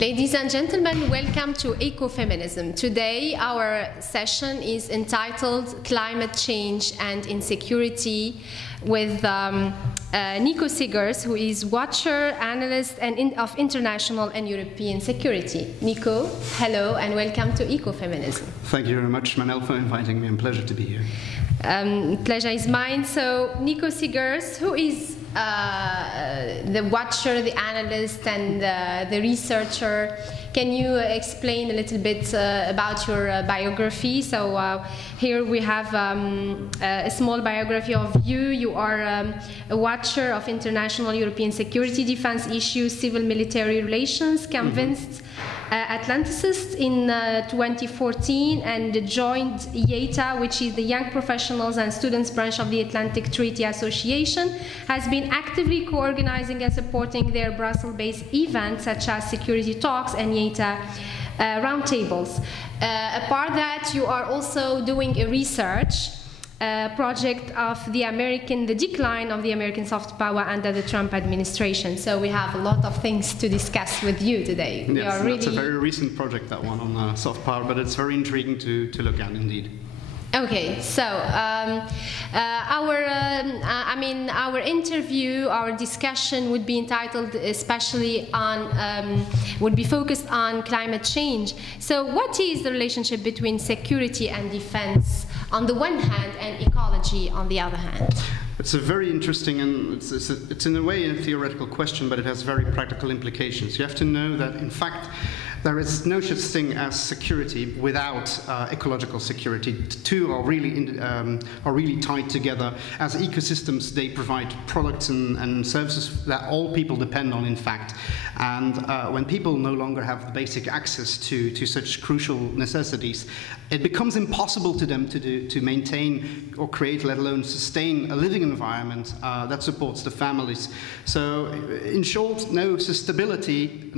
Ladies and gentlemen, welcome to Ecofeminism. Today our session is entitled Climate Change and Insecurity with Nico Sigers, who is watcher, analyst of international and European security. Nico, hello and welcome to Ecofeminism. Thank you very much, Manel, for inviting me. A pleasure to be here. Pleasure is mine. So, Nico Sigers, who is the watcher, the analyst, and the researcher? Can you explain a little bit about your biography? So here we have a small biography of you. You are a watcher of international European security, defense issues, civil-military relations, convinced Atlanticist in 2014, and joined IATA, which is the Young Professionals and Students branch of the Atlantic Treaty Association, has been actively co-organizing and supporting their Brussels-based events such as security talks and IATA roundtables. Apart that, you are also doing a research project of the decline of the American soft power under the Trump administration. So we have a lot of things to discuss with you today. Yes, that's a very recent project, that one on soft power, but it's very intriguing to look at indeed. Okay, so our interview, our discussion would be entitled especially on, would be focused on climate change. So what is the relationship between security and defense on the one hand and ecology on the other hand? It's a very interesting and it's in a way a theoretical question, but it has very practical implications. You have to know that, in fact, there is no such thing as security without ecological security. The two are really tied together. As ecosystems, they provide products and services that all people depend on, in fact. And when people no longer have the basic access to such crucial necessities, it becomes impossible to them to maintain or create, let alone sustain, a living environment that supports the families. So, in short, no stability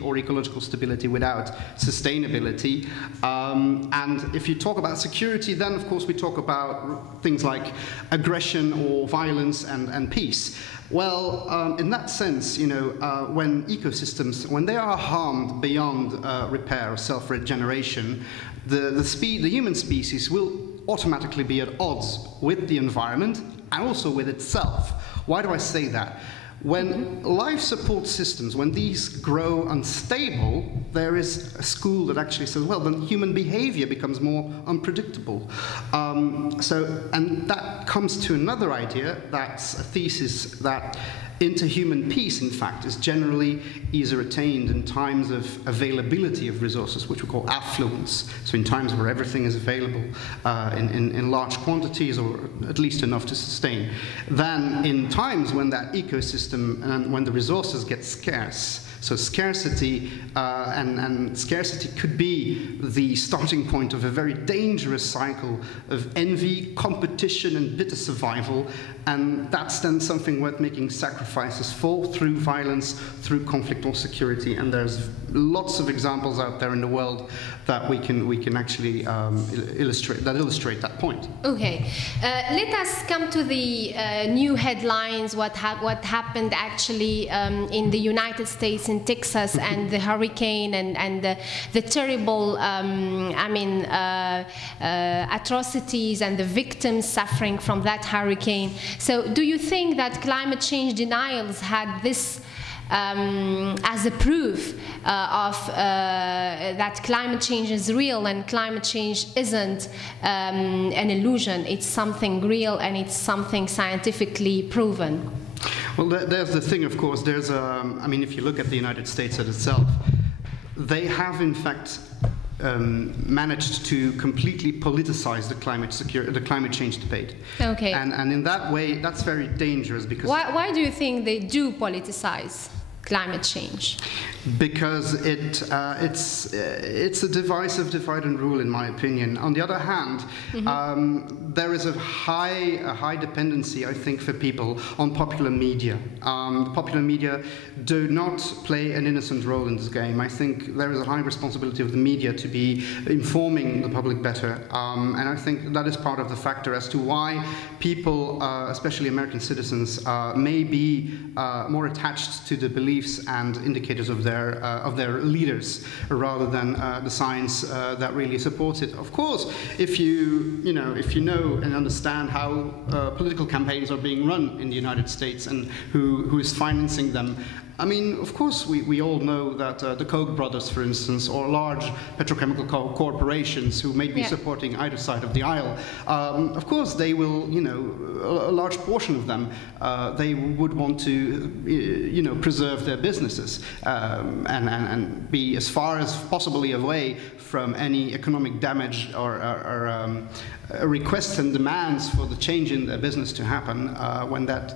or ecological stability without sustainability. And if you talk about security, then of course we talk about things like aggression or violence and peace. Well, in that sense, when ecosystems, when they are harmed beyond repair or self-regeneration, the human species will automatically be at odds with the environment and also with itself. Why do I say that? When life support systems, when these grow unstable, there is a school that actually says, well, then human behavior becomes more unpredictable. And that comes to another idea, that's a thesis that interhuman peace, in fact, is generally easier attained in times of availability of resources, which we call affluence. So in times where everything is available in large quantities, or at least enough to sustain, than in times when that ecosystem and when the resources get scarce. So scarcity and scarcity could be the starting point of a very dangerous cycle of envy, competition, and bitter survival. And that's then something worth making sacrifices for through violence, through conflict or security. And there's lots of examples out there in the world that we can actually illustrate that point. Okay, let us come to the new headlines. What happened actually in the United States, in Texas, and the hurricane and the terrible, atrocities and the victims suffering from that hurricane. So, do you think that climate change denials had this as a proof that climate change is real and climate change isn't an illusion? It's something real and it's something scientifically proven. Well, there's the thing, of course. There's if you look at the United States itself, they have in fact managed to completely politicize the climate change debate. Okay. And in that way, that's very dangerous because. Why do you think they do politicize climate change? Because it's a divisive divide and rule, in my opinion. On the other hand, there is a high dependency, I think, for people on popular media. Popular media do not play an innocent role in this game. I think there is a high responsibility of the media to be informing the public better, and I think that is part of the factor as to why people, especially American citizens, may be more attached to the belief beliefs and indicators of their leaders, rather than the science that really supports it. Of course, if you know and understand how political campaigns are being run in the United States and who is financing them. I mean, of course, we all know that the Koch brothers, for instance, or large petrochemical corporations who may be supporting either side of the aisle, of course, they will, a large portion of them, they would want to, preserve their businesses and be as far as possibly away from any economic damage or requests and demands for the change in their business to happen when that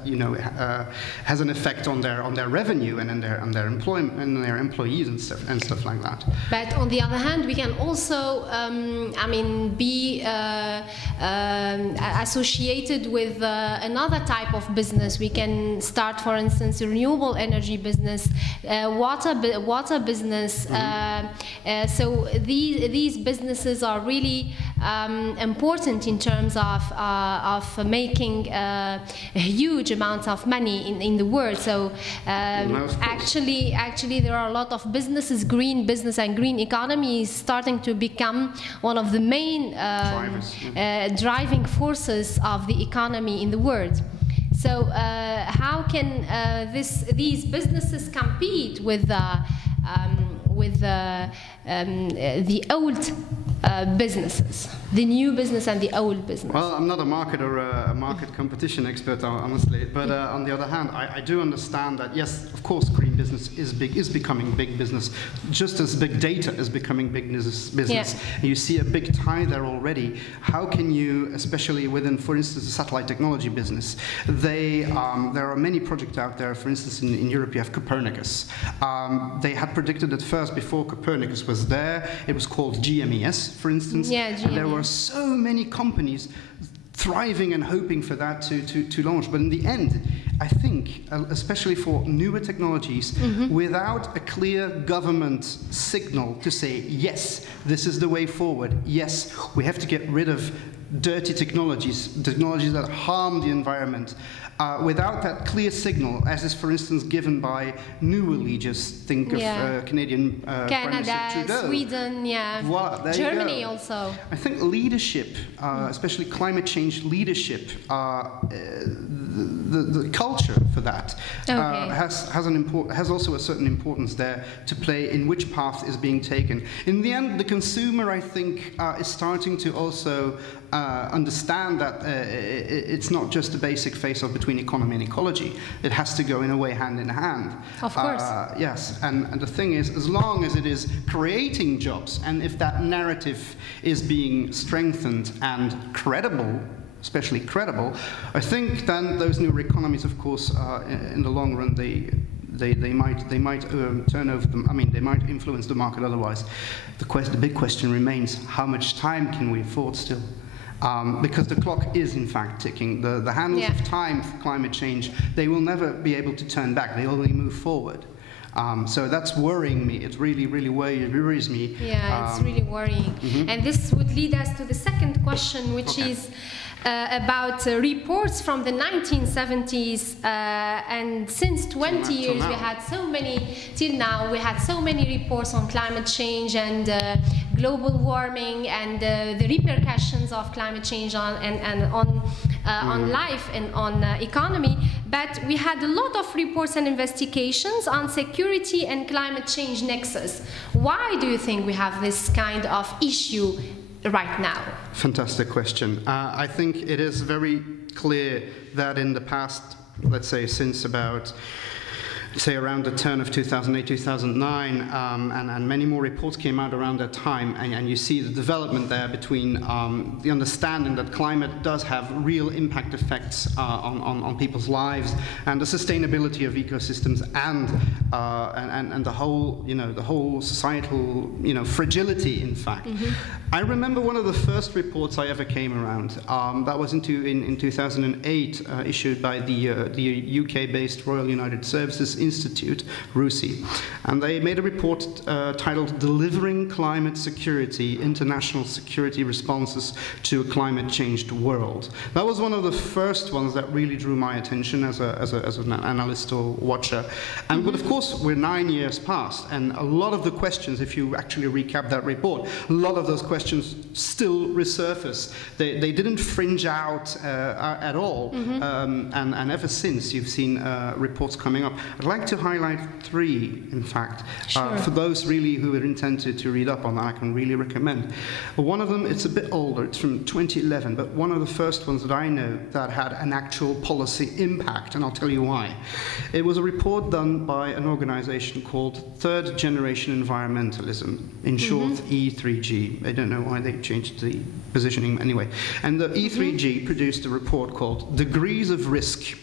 has an effect on their revenue and on their employment and their employees and stuff like that. But on the other hand, we can also be associated with another type of business. We can start, for instance, a renewable energy business, water business. So these businesses are really important in terms of making huge amounts of money in the world. So actually there are a lot of businesses, green business and green economy is starting to become one of the main driving forces of the economy in the world. So how can these businesses compete with the old businesses, the new business and the old business? Well, I'm not a market or a market competition expert, honestly, but on the other hand, I do understand that, yes, of course, green business is becoming big business, just as big data is becoming big business. Yeah. You see a big tie there already. How can you, especially within, for instance, the satellite technology business, there are many projects out there. For instance, in Europe, you have Copernicus. They had predicted at first, before Copernicus was there, it was called GMES, for instance. Yeah, GMES. And there were so many companies thriving and hoping for that to launch. But in the end, I think, especially for newer technologies, without a clear government signal to say, yes, this is the way forward, yes, we have to get rid of dirty technologies that harm the environment, without that clear signal, as is, for instance, given by newly, just think of Canadian Prime Minister Trudeau. Sweden, Voilà, Germany also. I think leadership, especially climate change leadership, the culture for that has also a certain importance there to play in which path is being taken. In the end, the consumer, I think, is starting to also understand that it's not just a basic face-off between economy and ecology. It has to go in a way hand in hand. Of course. Yes, and the thing is, as long as it is creating jobs, and if that narrative is being strengthened and credible, especially credible, I think then those newer economies, of course, in the long run, they might turn over them. I mean, they might influence the market otherwise. The big question remains: how much time can we afford still? Because the clock is in fact ticking. The handles of time for climate change, they will never be able to turn back. They only move forward. So that's worrying me. It really, really worries me. Yeah, it's really worrying. And this would lead us to the second question, which is about reports from the 1970s, and since 20 years we had so many, till now we had so many reports on climate change and global warming and the repercussions of climate change on life and on economy. But we had a lot of reports and investigations on security and climate change nexus. Why do you think we have this kind of issue right now? Fantastic question. I think it is very clear that in the past, let's say since about, say around the turn of 2008, 2009, and many more reports came out around that time, and you see the development there between the understanding that climate does have real impact effects on people's lives, and the sustainability of ecosystems, and the whole, the whole societal, fragility, in fact. I remember one of the first reports I ever came around, that was in 2008, issued by the UK-based Royal United Services Institute, RUSI. And they made a report titled Delivering Climate Security, International Security Responses to a Climate Changed World. That was one of the first ones that really drew my attention as an analyst or watcher. And but of course, we're 9 years past, and a lot of the questions, if you actually recap that report, a lot of those questions still resurface. They didn't fringe out at all, and ever since you've seen reports coming up. I'd like to highlight 3, in fact, for those really who are intended to read up on that. I can really recommend. One of them, it's a bit older, it's from 2011, but one of the first ones that I know that had an actual policy impact, and I'll tell you why. It was a report done by an organization called Third Generation Environmentalism, in short E3G. I don't know why they changed the positioning anyway. And the E3G produced a report called Degrees of Risk.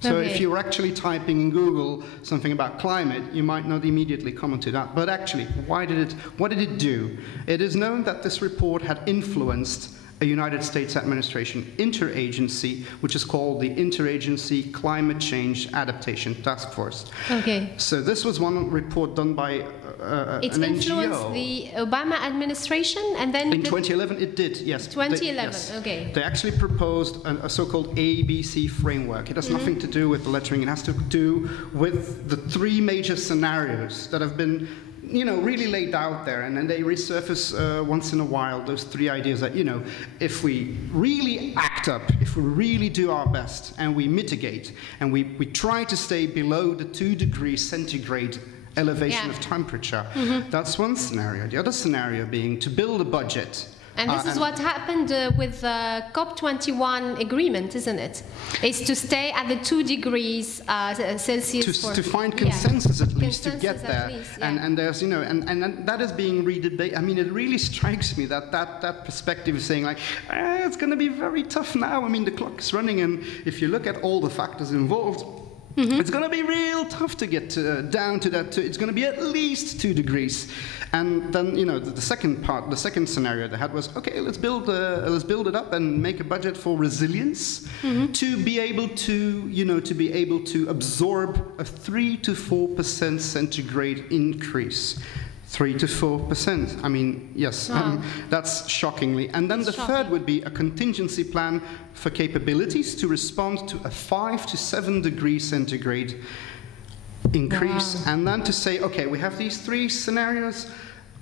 So if you're actually typing in Google something about climate, you might not immediately come onto that. But actually, what did it do? It is known that this report had influenced a United States administration interagency, which is called the Interagency Climate Change Adaptation Task Force. Okay. So this was one report done by an NGO. It influenced the Obama administration, and then in 2011 it did. Yes. 2011. Okay. They actually proposed a so-called ABC framework. It has nothing to do with the lettering. It has to do with the 3 major scenarios that have been, you know, really laid out there, and then they resurface once in a while, those 3 ideas that, you know, if we really act up, if we really do our best, and we mitigate, and we try to stay below the 2 degrees centigrade elevation of temperature, that's one scenario. The other scenario being to build a budget. And this is what happened with the COP21 agreement, isn't it? It's to stay at the 2 degrees Celsius. To find consensus at least, to get there. And there's, you know, and that is being redebated. I mean, it really strikes me that that perspective is saying, like, it's going to be very tough now. I mean, the clock is running, and if you look at all the factors involved, it's going to be real tough to get down to that. It's going to be at least 2 degrees. And then, you know, the second part, the second scenario they had was, okay, let's build it up and make a budget for resilience to be able to, you know, to be able to absorb a 3 to 4% centigrade increase. 3 to 4%. I mean, yes, that's shockingly. And then the third would be a contingency plan for capabilities to respond to a 5 to 7 degrees centigrade increase. And then to say, okay, we have these 3 scenarios.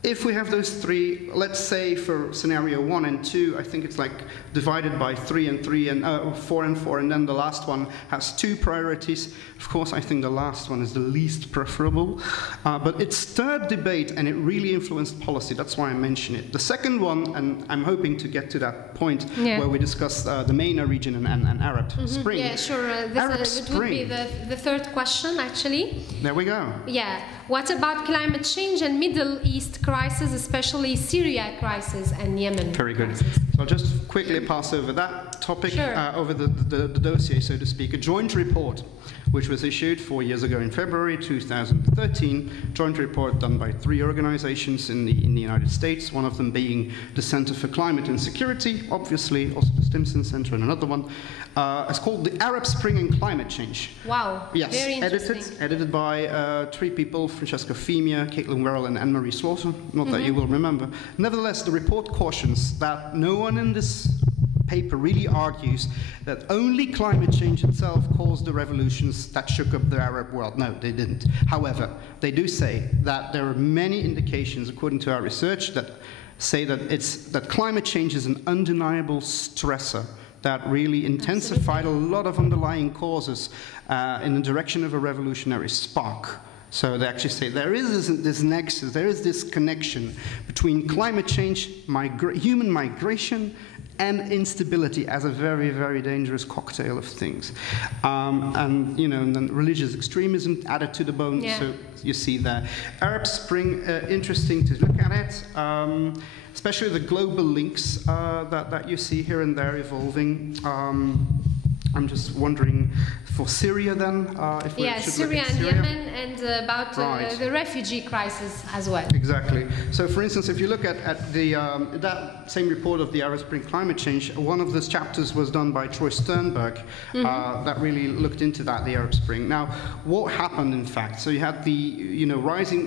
If we have those 3, let's say for scenario 1 and 2, I think it's like divided by 3 and 3 and 4 and 4, and then the last one has 2 priorities. Of course, I think the last one is the least preferable, but it stirred debate and it really influenced policy. That's why I mention it. The second one, and I'm hoping to get to that point where we discuss the MENA region and Arab Spring. Yeah, sure. This would be the third question, actually. There we go. Yeah. What about climate change and Middle East crisis, especially Syria crisis and Yemen? Very good. So I'll just quickly pass over that topic, over the dossier, so to speak. A joint report, which was issued 4 years ago in February 2013, joint report done by 3 organizations in the United States, one of them being the Center for Climate and Security, obviously, also the Stimson Center, and another one. It's called the Arab Spring and Climate Change. Wow, yes, very interesting. Edited by 3 people, Francesca Femia, Caitlin Werrell, and Anne-Marie Slaughter, not that you will remember. Nevertheless, the report cautions that no one in this paper really argues that only climate change itself caused the revolutions that shook up the Arab world. No, they didn't. However, they do say that there are many indications, according to our research, that say that climate change is an undeniable stressor that really intensified a lot of underlying causes in the direction of a revolutionary spark. So they actually say there is this nexus, there is this connection between climate change, human migration, and instability as a very, very dangerous cocktail of things. And, you know, and then religious extremism added to the bone, so you see that. Arab Spring, interesting to look at it, especially the global links that you see here and there evolving. I'm just wondering for Syria then, if we should Syria look at and Syria. Yemen, and about the refugee crisis as well. Exactly. So, for instance, if you look at the that same report of the Arab Spring climate change, one of those chapters was done by Troy Sternberg that really looked into that, the Arab Spring. Now, what happened, in fact? So you had the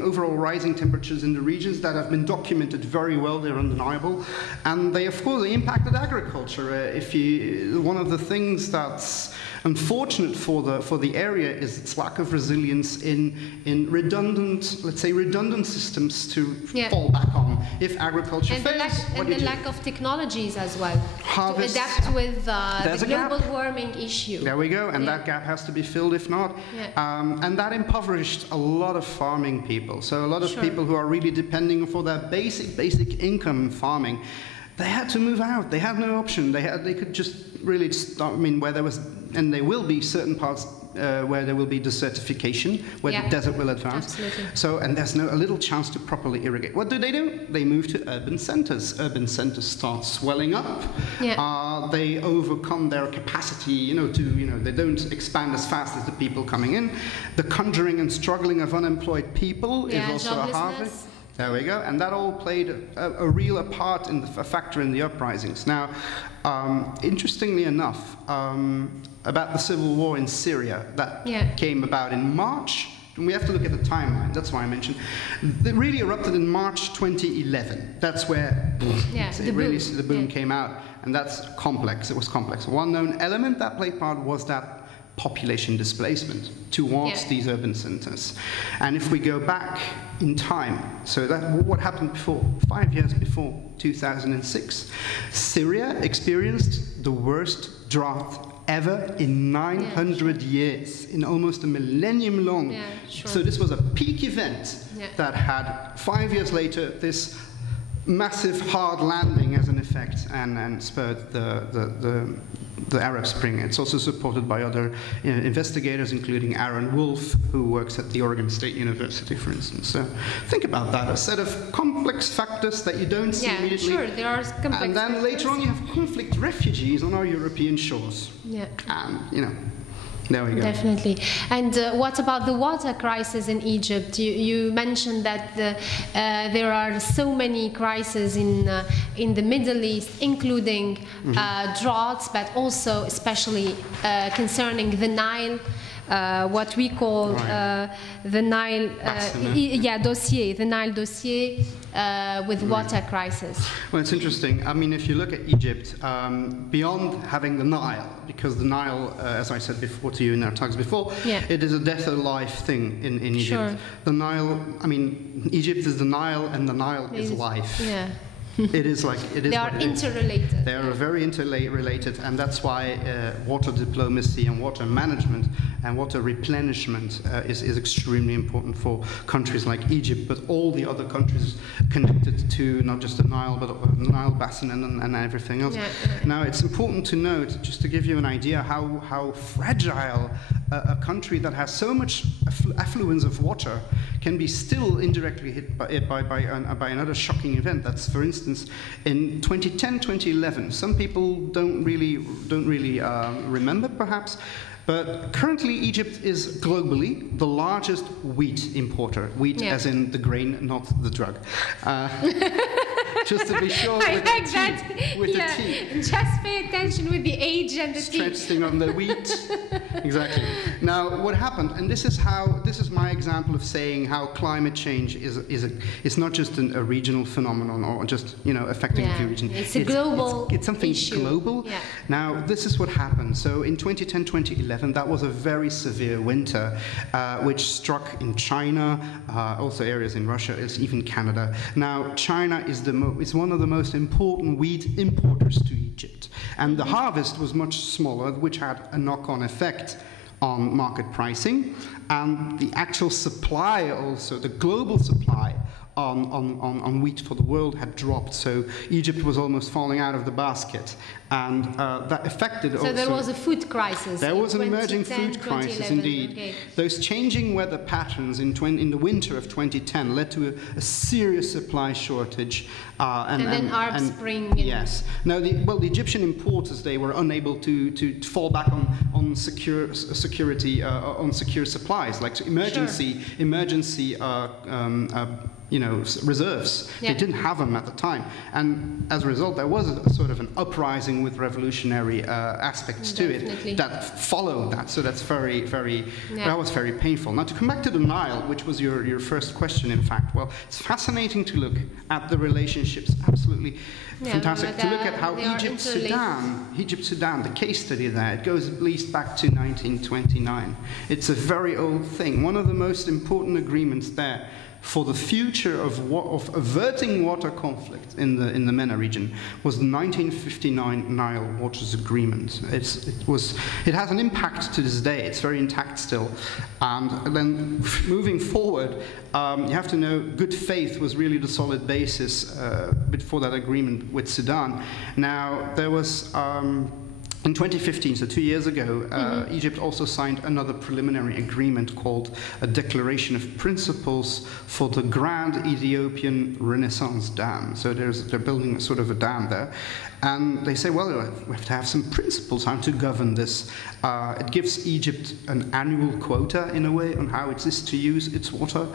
overall rising temperatures in the regions that have been documented very well. They're undeniable, and they, of course, impacted agriculture. One of the things that's unfortunate for the area is its lack of resilience in redundant systems to fall back on if agriculture fails. And the lack of technologies as well Harvest. to adapt with the global warming issue. There we go, and that gap has to be filled if not. And that impoverished a lot of farming people. So a lot of people who are really depending for their basic income in farming, they had to move out. They had no option. They could just really start. I mean, where there was, and there will be certain parts where there will be desertification, where the desert will advance. Absolutely. So, and there's a little chance to properly irrigate. What do? They move to urban centers. Urban centers start swelling up. They overcome their capacity, they don't expand as fast as the people coming in. The conjuring and struggling of unemployed people is also a harvest. There we go, and that all played a real part in a factor in the uprisings. Now, interestingly enough, about the civil war in Syria that came about in March. And we have to look at the timeline. That's why I mentioned it really erupted in March 2011. That's where the boom came out, and that's complex. It was complex. One known element that played part was that population displacement towards these urban centers. And if we go back in time, so that what happened before, 5 years before 2006, Syria experienced the worst drought ever in 900 years, in almost a millennium long. So this was a peak event that had 5 years later this massive hard landing as an effect and spurred the Arab Spring. It's also supported by other investigators, including Aaron Wolf, who works at the Oregon State University, for instance. So think about that, a set of complex factors that you don't see immediately. Sure, there are complex and then later on you have conflict refugees on our European shores. And, there we go. Definitely. And what about the water crisis in Egypt? You mentioned that there are so many crises in the Middle East, including droughts, but also especially concerning the Nile. What we call the Nile dossier, the Nile dossier with water crisis. Well, it's interesting. I mean, if you look at Egypt, beyond having the Nile, because the Nile, as I said before to you in our talks before, it is a death or life thing in Egypt. The Nile, I mean, Egypt is the Nile, and the Nile is life. It is like it is. They are interrelated. They are very interrelated, and that's why water diplomacy and water management and water replenishment is extremely important for countries like Egypt, but all the other countries connected to not just the Nile, but the Nile basin and everything else. Now, it's important to note, just to give you an idea, how fragile a country that has so much affluence of water can be still indirectly hit by another shocking event. That's, for instance, in 2010-2011. Some people don't really remember, perhaps, but currently Egypt is globally the largest wheat importer. Wheat as in the grain, not the drug. Just to be sure with the T. Just pay attention with the age and the T. Stretching on the wheat. Exactly. Now, what happened, and this is my example of saying how climate change is not just a regional phenomenon or just affecting a few regions. It's a global It's something issue. global. Now, this is what happened. So in 2010-2011, that was a very severe winter, which struck in China, also areas in Russia, even Canada. Now, China is one of the most important wheat importers to Egypt. And the harvest was much smaller, which had a knock-on effect on market pricing. And the actual supply also, the global supply on wheat for the world had dropped, so Egypt was almost falling out of the basket, and that affected also... So there was a food crisis. There was an emerging food crisis, indeed. Okay. Those changing weather patterns in the winter of 2010 led to a serious supply shortage. And then Arab Spring. Yes. Now, the Egyptian importers, they were unable to fall back on secure supplies, like emergency reserves. Yeah. They didn't have them at the time, and as a result, there was a sort of an uprising with revolutionary aspects to it that followed that. So that's very, very, that was very painful. Now, to come back to the Nile, which was your first question, in fact, well, it's fascinating to look at the relationships. Absolutely fantastic to look at how Egypt-Sudan, the case study there, it goes at least back to 1929. It's a very old thing. One of the most important agreements there for the future of averting water conflict in the MENA region was the 1959 Nile Waters Agreement. It has an impact to this day. It's very intact still. And then moving forward, you have to know good faith was really the solid basis before that agreement with Sudan. Now, there was... in 2015, so 2 years ago, Egypt also signed another preliminary agreement called a Declaration of Principles for the Grand Ethiopian Renaissance Dam. So they're building a sort of a dam there. And they say, well, we have to have some principles how to govern this. It gives Egypt an annual quota, in a way, on how it is to use its water.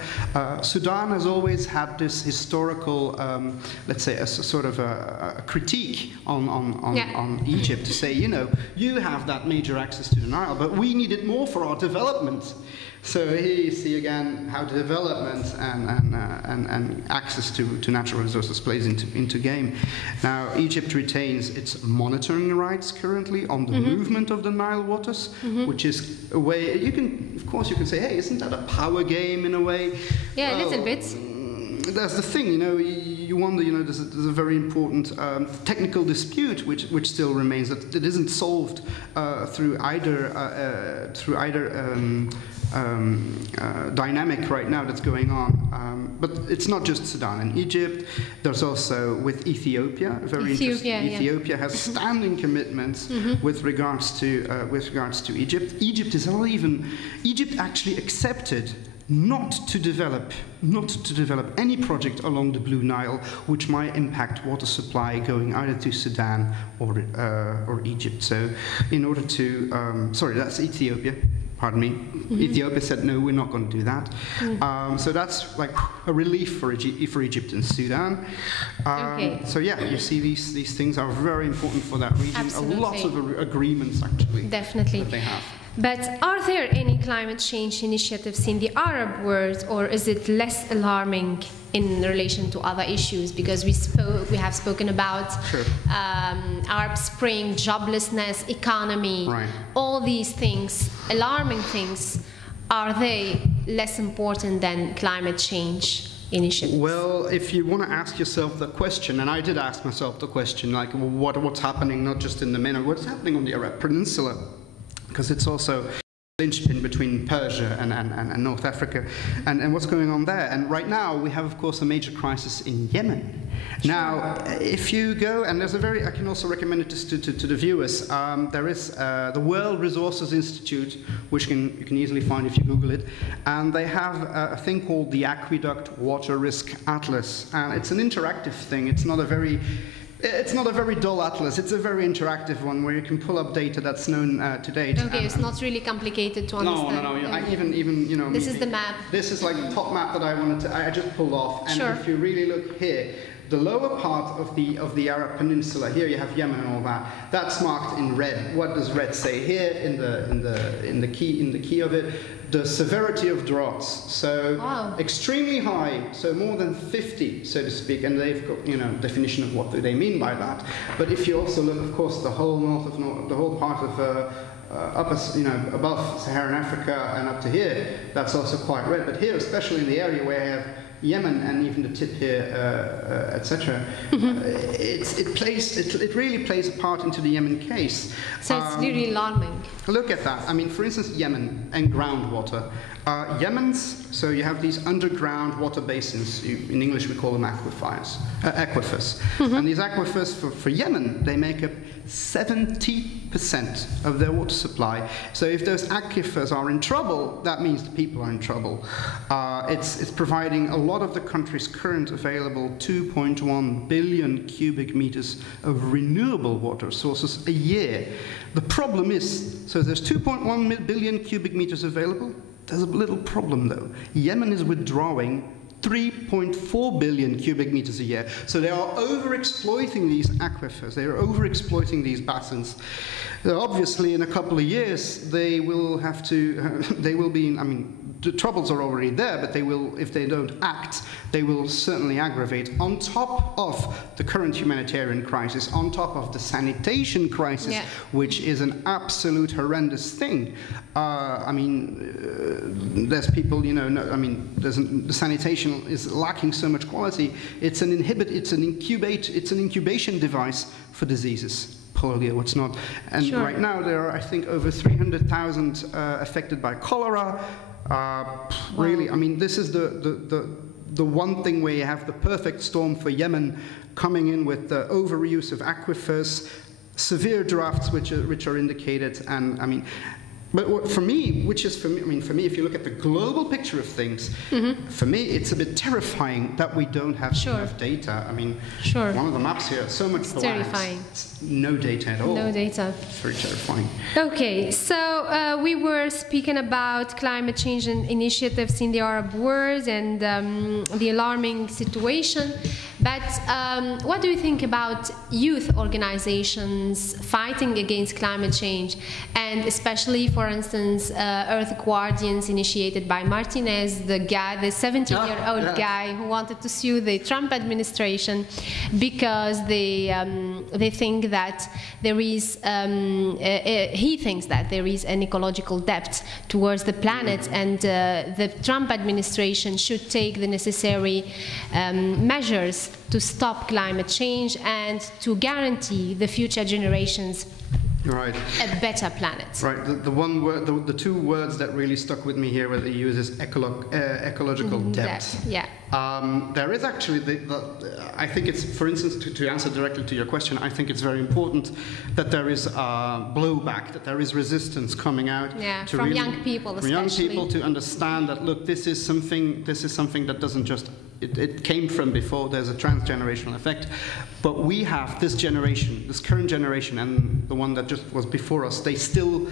Sudan has always had this historical, let's say, a sort of a critique on Egypt to say, you have that major access to the Nile, but we need it more for our development. So here you see again how development and access to natural resources plays into game. Now, Egypt retains its monitoring rights currently on the movement of the Nile waters, which is a way, of course you can say, hey, isn't that a power game in a way? Yeah, well, a little bit. That's the thing, you wonder, there's a very important technical dispute which still remains, that it isn't solved through either dynamic right now that's going on. But it's not just Sudan and Egypt. There's also with Ethiopia, very interesting. Ethiopia has standing commitments with regards to Egypt. Egypt actually accepted not to develop any project along the Blue Nile which might impact water supply going either to Sudan or Egypt. So in order to, sorry, that's Ethiopia. Pardon me. Ethiopia said, no, we're not going to do that. So that's like a relief for Egypt and Sudan. So yeah, you see these things are very important for that region. Absolutely. A lot of agreements, actually. Definitely. That they have. But are there any climate change initiatives in the Arab world, or is it less alarming in relation to other issues? Because we have spoken about Arab Spring, joblessness, economy, all these things, alarming things. Are they less important than climate change initiatives? Well, if you want to ask yourself the question, and I did ask myself the question, like what's happening not just in the MENA, what's happening on the Arab Peninsula? Because it's also a linchpin between Persia and North Africa, and what's going on there. And right now we have, of course, a major crisis in Yemen. Now, if you go, and there's I can also recommend it to the viewers, there is the World Resources Institute, which you can easily find if you Google it, and they have a thing called the Aqueduct Water Risk Atlas, and it's an interactive thing. It's not a very dull atlas. It's a very interactive one where you can pull up data that's known to date. Okay, it's not really complicated to understand. No. Even This is the map. This is like the top map that I just pulled off. And if you really look here, the lower part of the Arab Peninsula, here you have Yemen and all that. That's marked in red. What does red say here in the key of it? The severity of droughts, so extremely high, so more than 50, so to speak, and they've got definition of what they mean by that. But if you also look, of course, the whole the whole part of above Saharan Africa and up to here, that's also quite red. But here, especially in the area where you have Yemen and even the tip here, etc. It really plays a part into the Yemen case. So it's really alarming. Look at that. I mean, for instance, Yemen and groundwater. Yemen's, so you have these underground water basins. In English, we call them aquifers. And these aquifers for Yemen, they make up 70% of their water supply. So if those aquifers are in trouble, that means the people are in trouble. It's providing a lot of the country's current available 2.1 billion cubic meters of renewable water sources a year. The problem is, so there's 2.1 billion cubic meters available. There's a little problem though. Yemen is withdrawing 3.4 billion cubic meters a year. So they are over-exploiting these aquifers. They are over-exploiting these basins. Obviously, in a couple of years, they will have to, they will be, I mean, the troubles are already there, but they will, if they don't act, they will certainly aggravate on top of the current humanitarian crisis, on top of the sanitation crisis, which is an absolute horrendous thing. I mean, there's people, you know, I mean, the sanitation is lacking so much quality. It's an incubation device for diseases. Polio, it's not. And right now there are, I think, over 300,000 affected by cholera. Really, I mean, this is the one thing where you have the perfect storm for Yemen, coming in with the overuse of aquifers, severe droughts which are indicated, and I mean. But for me, if you look at the global picture of things, for me, it's a bit terrifying that we don't have enough data. I mean, one of the maps here, so much terrifying. No data at all. No data. It's very terrifying. Okay, so we were speaking about climate change and initiatives in the Arab world and the alarming situation. But what do you think about youth organizations fighting against climate change, and especially, for instance, Earth Guardians initiated by Martinez, the 70-year-old guy who wanted to sue the Trump administration because they think that there is, he thinks that there is an ecological debt towards the planet, and the Trump administration should take the necessary measures to stop climate change and to guarantee the future generations a better planet. Right. The one word, the two words that really stuck with me here, where they use is ecological debt. Yeah. There is actually I think it's, for instance, to answer directly to your question, I think it's very important that there is blowback, that there is resistance coming out from young people, especially. From young people to understand that, look, this is something that doesn't just. It came from before. There's a transgenerational effect, but we have this generation, this current generation, and the one that just was before us. They still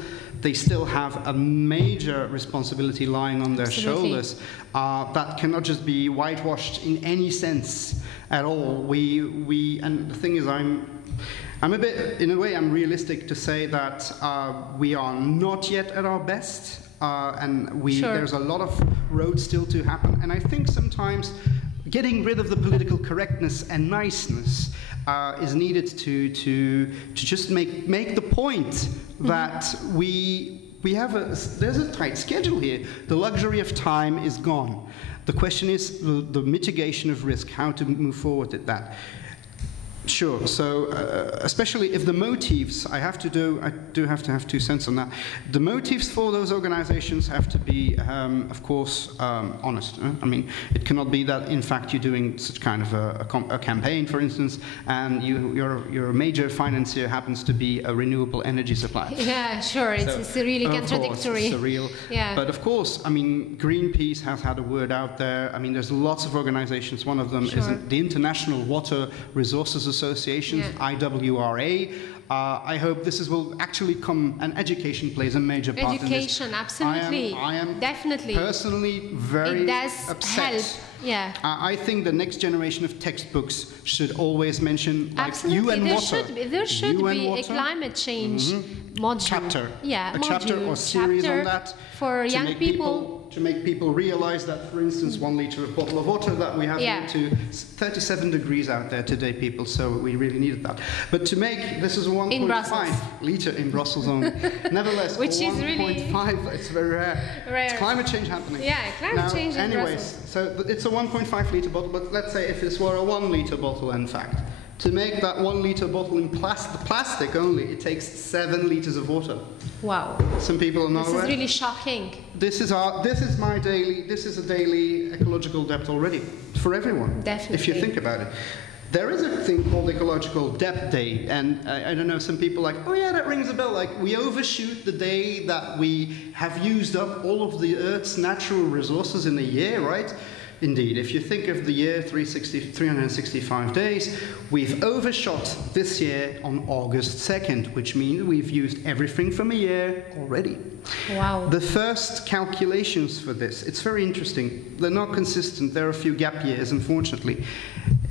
have a major responsibility lying on their shoulders that cannot just be whitewashed in any sense at all. And the thing is, I'm a bit, in a way, I'm realistic to say that we are not yet at our best. And there's a lot of road still to happen. And I think sometimes getting rid of the political correctness and niceness is needed to just make the point that there's a tight schedule here. The luxury of time is gone. The question is the mitigation of risk, how to move forward with that. Sure. So, especially if the motives, I do have to have 2 cents on that. The motives for those organizations have to be, of course, honest. I mean, it cannot be that, in fact, you're doing such kind of a campaign, for instance, and your major financier happens to be a renewable energy supplier. Yeah, sure. It's really contradictory. It's surreal. Yeah. But of course, I mean, Greenpeace has had a word out there. I mean, there's lots of organizations. One of them is the International Water Resources Association, IWRA. I hope this will actually come, and education plays a major part in this. Education, absolutely. I am definitely personally very upset. Help. Yeah. I think the next generation of textbooks should always mention, like, UN Water. There should be a climate change module. Chapter. Yeah, a chapter or series on that. For young people to make people realize that, for instance, 1 liter of bottle of water that we have here to 37 degrees out there today, people, so we really needed that. But to make, this is a 1.5 liter in Brussels only. Nevertheless, which is really 1.5, it's very rare. It's climate change happening. Yeah, climate change in anyways, Brussels. so it's a 1.5 liter bottle, but let's say if this were a 1 liter bottle, in fact, to make that 1 liter bottle in plastic only, it takes 7 liters of water. Wow. Some people are not aware. This is really shocking. This is a daily ecological debt already for everyone. Definitely. If you think about it. There is a thing called Ecological Debt Day, and I don't know, some people are like, oh yeah, that rings a bell. Like, we overshoot the day that we have used up all of the Earth's natural resources in a year, right? Indeed, if you think of the year 365 days, we've overshot this year on August 2nd, which means we've used everything from a year already. Wow. The first calculations for this, it's very interesting. They're not consistent. There are a few gap years, unfortunately.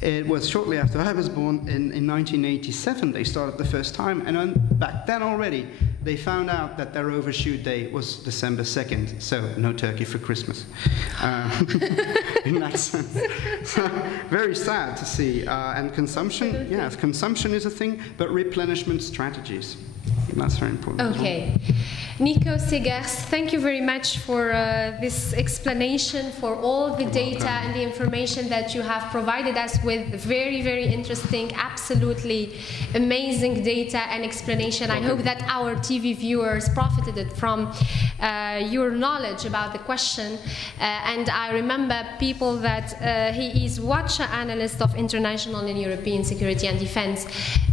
It was shortly after I was born, in 1987, they started the first time, and back then already, they found out that their overshoot day was December 2nd, so no turkey for Christmas, in that sense. So, very sad to see. And consumption, yes, consumption is a thing, but replenishment strategies, that's very important. Okay. Nico Segers, thank you very much for this explanation, for all the data and the information that you have provided us with. Very, very interesting, absolutely amazing data and explanation. I hope that our TV viewers profited from your knowledge about the question. And I remember people that he is watcher analyst of international and European security and defense.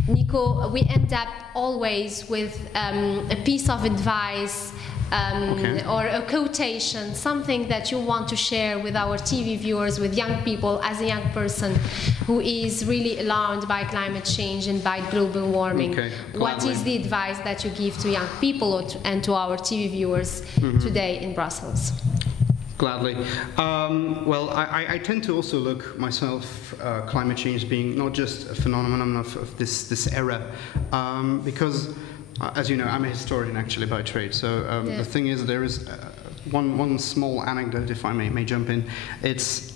Nico, we end up always with a piece of advice or a quotation, something that you want to share with our TV viewers, with young people, as a young person who is really alarmed by climate change and by global warming. What is the advice that you give to young people and to our TV viewers today in Brussels? Gladly. Well, I tend to also look myself, climate change being not just a phenomenon of this era, because, as you know, I'm a historian actually by trade. So the thing is, there is one small anecdote, if I may jump in. It's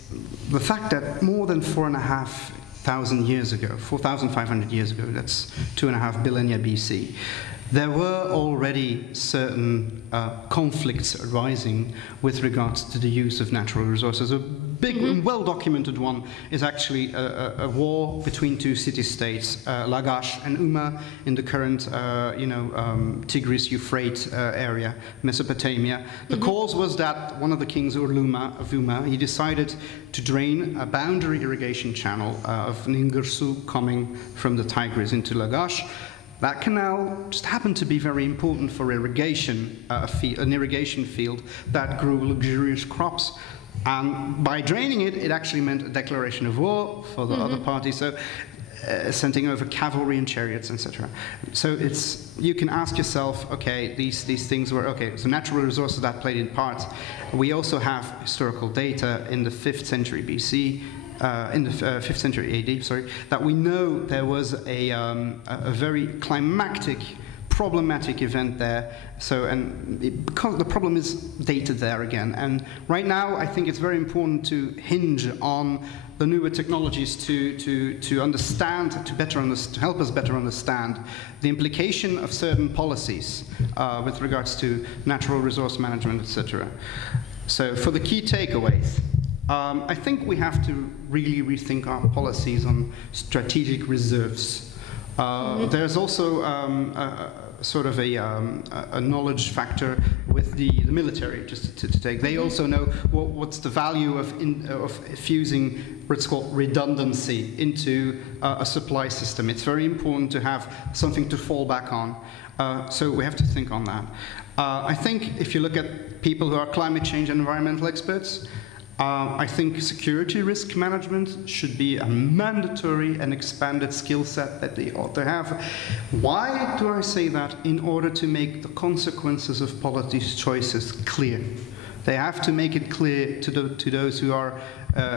the fact that more than 4,500 years ago, 4,500 years ago, that's 2.5 billion BC, there were already certain conflicts arising with regards to the use of natural resources. A big and well-documented one is actually a war between two city-states, Lagash and Umma, in the current Tigris-Euphrates area, Mesopotamia. The cause was that one of the kings, Urluma of Umma, he decided to drain a boundary irrigation channel of Ningirsu coming from the Tigris into Lagash. That canal just happened to be very important for irrigation, an irrigation field that grew luxurious crops. And by draining it, it actually meant a declaration of war for the other party, so sending over cavalry and chariots, etc. So you can ask yourself, okay, these things were, okay, so natural resources that played in part. We also have historical data in the 5th century BC, in the 5th century AD, sorry, that we know there was a very climactic, problematic event there. So, because the problem is dated there again. And right now, I think it's very important to hinge on the newer technologies to understand, to help us better understand the implication of certain policies with regards to natural resource management, etc. So, for the key takeaways, I think we have to really rethink our policies on strategic reserves. There's also sort of a knowledge factor with the military, just to take. They also know what's the value of fusing what's called redundancy into a supply system. It's very important to have something to fall back on. So we have to think on that. I think if you look at people who are climate change and environmental experts, I think security risk management should be a mandatory and expanded skill set that they ought to have. Why do I say that? In order to make the consequences of policy choices clear. They have to make it clear to those who are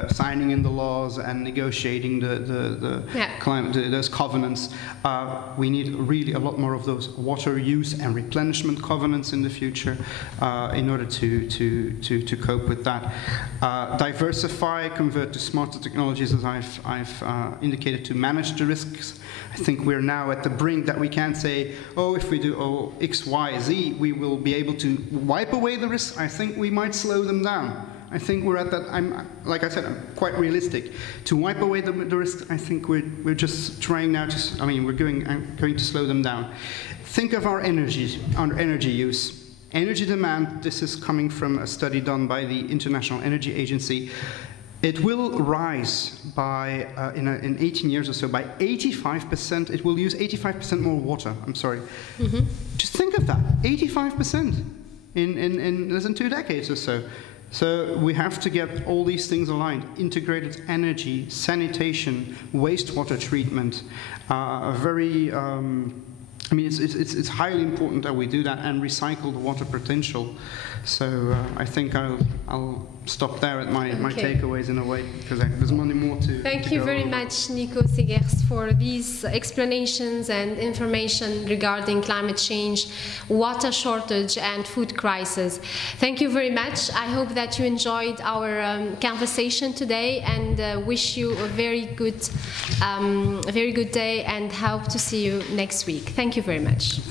signing in the laws and negotiating those covenants. We need really a lot more of those water use and replenishment covenants in the future in order to cope with that. Diversify, convert to smarter technologies, as I've indicated, to manage the risks. I think we're now at the brink that we can't say, oh, if we do X, Y, Z, we will be able to wipe away the risks. I think we might slow them down. I think we're at that. Like I said, I'm quite realistic. To wipe away the risks, I think we're just trying now to. We're going to slow them down. Think of our energy use. Energy demand. This is coming from a study done by the International Energy Agency. It will rise by, in 18 years or so, by 85%. It will use 85% more water. I'm sorry. Mm-hmm. Just think of that, 85% in less than 2 decades or so. So we have to get all these things aligned: integrated energy, sanitation, wastewater treatment. It's highly important that we do that and recycle the water potential. So I think I'll stop there at my takeaways in a way, because there's many more to. Thank you very much, Nico Segers, for these explanations and information regarding climate change, water shortage, and food crisis. Thank you very much. I hope that you enjoyed our conversation today, and wish you a very good day, and hope to see you next week. Thank you very much.